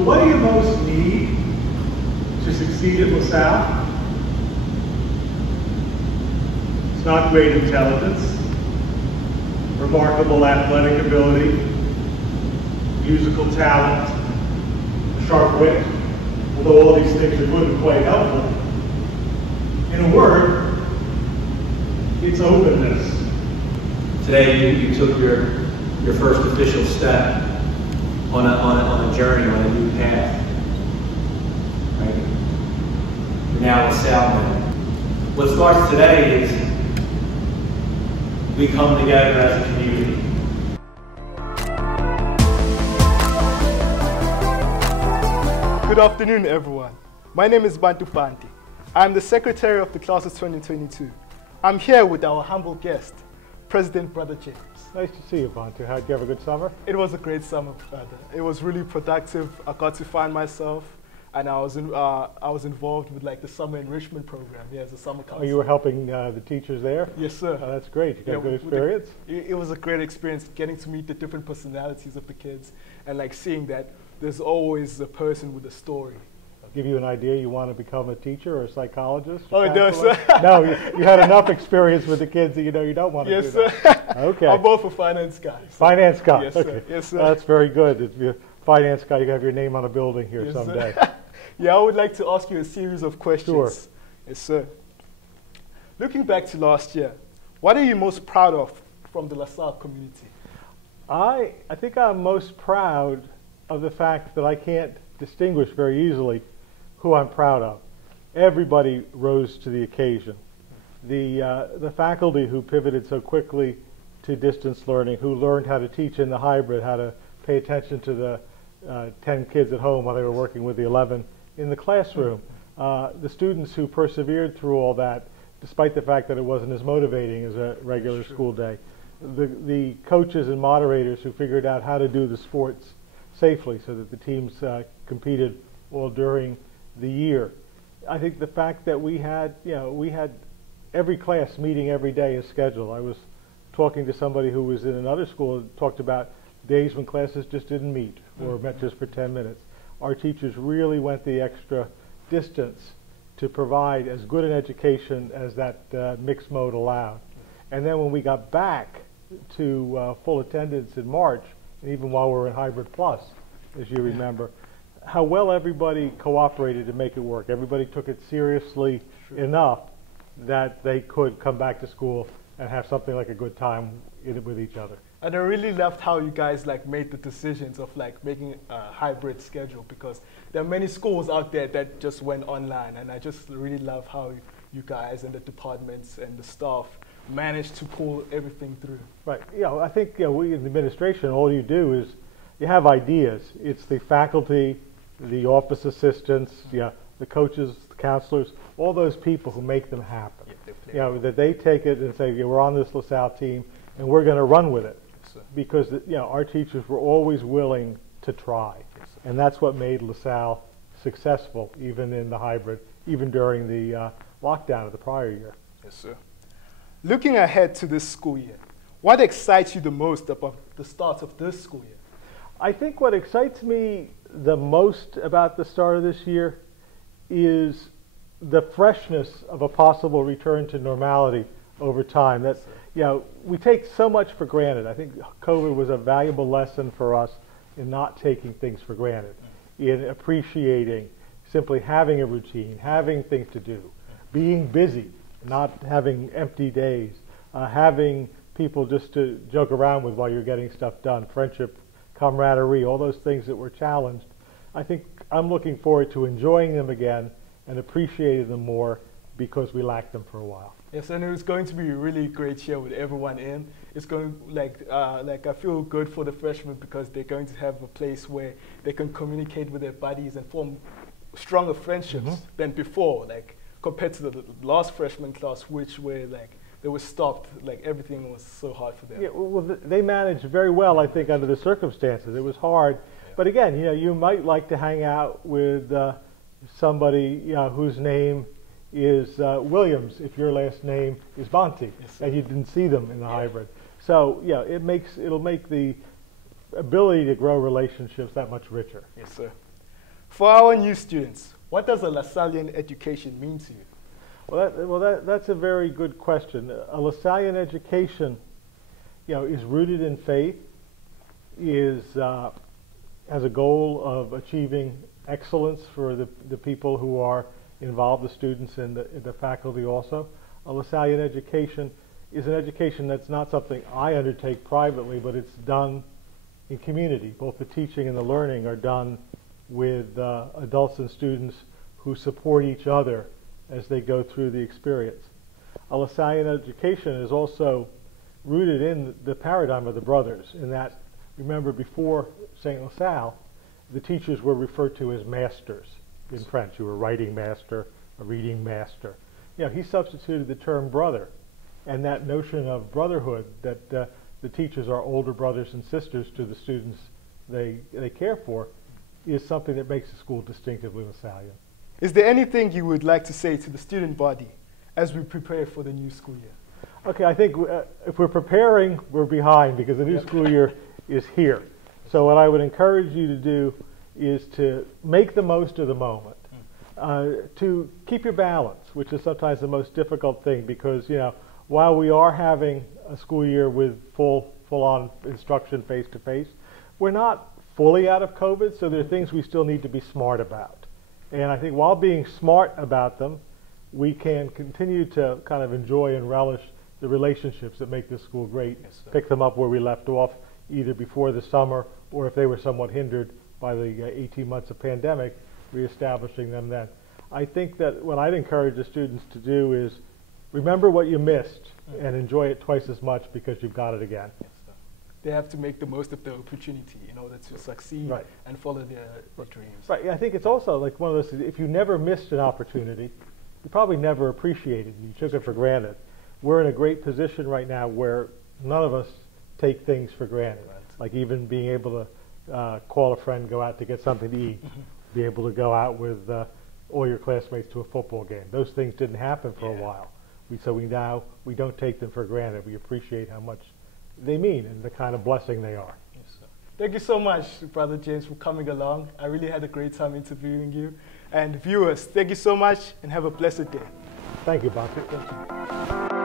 So what do you most need to succeed at LaSalle? It's not great intelligence, remarkable athletic ability, musical talent, sharp wit, although all these things are good and quite helpful. In a word, it's openness. Today you took your first official step on a journey, on a new path. Right? You're now a Lasallian. What starts today is we come together as a community. Good afternoon, everyone. My name is Bantu Panti. I'm the Secretary of the Class of 2022. I'm here with our humble guest, President Brother James. Nice to see you, Bantu. How'd you have a good summer? It was a great summer, brother. It was really productive. I got to find myself, and I was involved with like the summer enrichment program. Yeah, as a summer council. Oh, you were helping the teachers there? Yes, sir. Oh, that's great. You got a good experience? It was a great experience getting to meet the different personalities of the kids and like seeing that there's always a person with a story. Give you an idea, you want to become a teacher or a psychologist? Oh, it does, sir. No, you had enough experience with the kids that you know you don't want to do that. Yes, sir. Okay. I'm both a finance guy. So. Finance guy. Yes, okay. sir. Yes, sir. That's very good. If you're a finance guy, you have your name on a building here yes, someday. Yeah, I would like to ask you a series of questions. Sure. Yes, sir. Looking back to last year, what are you most proud of from the LaSalle community? I think I'm most proud of the fact that I can't distinguish very easily who I'm proud of. Everybody rose to the occasion. The faculty who pivoted so quickly to distance learning, who learned how to teach in the hybrid, how to pay attention to the 10 kids at home while they were working with the 11 in the classroom. The students who persevered through all that, despite the fact that it wasn't as motivating as a regular school day. The coaches and moderators who figured out how to do the sports safely so that the teams competed all during the year. I think the fact that we had every class meeting every day as scheduled. I was talking to somebody who was in another school and talked about days when classes just didn't meet or met just for 10 minutes. Our teachers really went the extra distance to provide as good an education as that mixed mode allowed. And then when we got back to full attendance in March, and even while we were in Hybrid Plus, as you remember, how well everybody cooperated to make it work. Everybody took it seriously enough that they could come back to school and have something like a good time with each other. And I really loved how you guys like made the decisions of like making a hybrid schedule, because there are many schools out there that just went online, and I just really love how you guys and the departments and the staff managed to pull everything through. Right. I think we in the administration, all you do is you have ideas. It's the faculty, the office assistants, the coaches, the counselors, all those people who make them happen. That they take it and say, we're on this LaSalle team and we're going to run with it. Yes, because our teachers were always willing to try. Yes, and that's what made LaSalle successful, even in the hybrid, even during the lockdown of the prior year. Yes, sir. Looking ahead to this school year, what excites you the most about the start of this school year? I think what excites me the most about the start of this year is the freshness of a possible return to normality over time. That, we take so much for granted. I think COVID was a valuable lesson for us in not taking things for granted, in appreciating simply having a routine, having things to do, being busy, not having empty days, having people just to joke around with while you're getting stuff done, friendship, camaraderie, all those things that were challenged. I think I'm looking forward to enjoying them again and appreciating them more because we lacked them for a while. Yes, and it's going to be a really great year with everyone in. It's going I feel good for the freshmen because they're going to have a place where they can communicate with their buddies and form stronger friendships than before, like compared to the last freshman class, which were like they were stopped, like everything was so hard for them. Yeah, well, they managed very well, I think, under the circumstances. It was hard, but again, you might like to hang out with somebody whose name is Williams if your last name is Bonte, and you didn't see them in the hybrid. So it'll make the ability to grow relationships that much richer. Yes, sir. For our new students, what does a Lasallian education mean to you? Well, that's a very good question. A Lasallian education, is rooted in faith, has a goal of achieving excellence for the people who are involved, the students and the faculty also. A Lasallian education is an education that's not something I undertake privately, but it's done in community. Both the teaching and the learning are done with adults and students who support each other as they go through the experience. A Lasallian education is also rooted in the paradigm of the brothers, in that, remember, before St. Lasalle, the teachers were referred to as masters in French. You were a writing master, a reading master. He substituted the term brother, and that notion of brotherhood, that the teachers are older brothers and sisters to the students they care for, is something that makes the school distinctively Lasallian. Is there anything you would like to say to the student body as we prepare for the new school year? Okay, I think if we're preparing, we're behind because the new school year is here. So what I would encourage you to do is to make the most of the moment, to keep your balance, which is sometimes the most difficult thing because, while we are having a school year with full-on instruction face-to-face, we're not fully out of COVID, so there are things we still need to be smart about. And I think while being smart about them, we can continue to kind of enjoy and relish the relationships that make this school great, pick them up where we left off, either before the summer or if they were somewhat hindered by the 18 months of pandemic, reestablishing them then. I think that what I'd encourage the students to do is remember what you missed and enjoy it twice as much because you've got it again. They have to make the most of the opportunity in order to succeed and follow their dreams. Right. I think it's also like one of those things, if you never missed an opportunity, you probably never appreciated it. You took it for granted. We're in a great position right now where none of us take things for granted. Like even being able to call a friend, go out to get something to eat, be able to go out with all your classmates to a football game. Those things didn't happen for a while. So we don't take them for granted. We appreciate how much they mean and the kind of blessing they are. Yes, sir. Thank you so much, Brother James, for coming along. I really had a great time interviewing you. And viewers, thank you so much and have a blessed day. Thank you, Butler.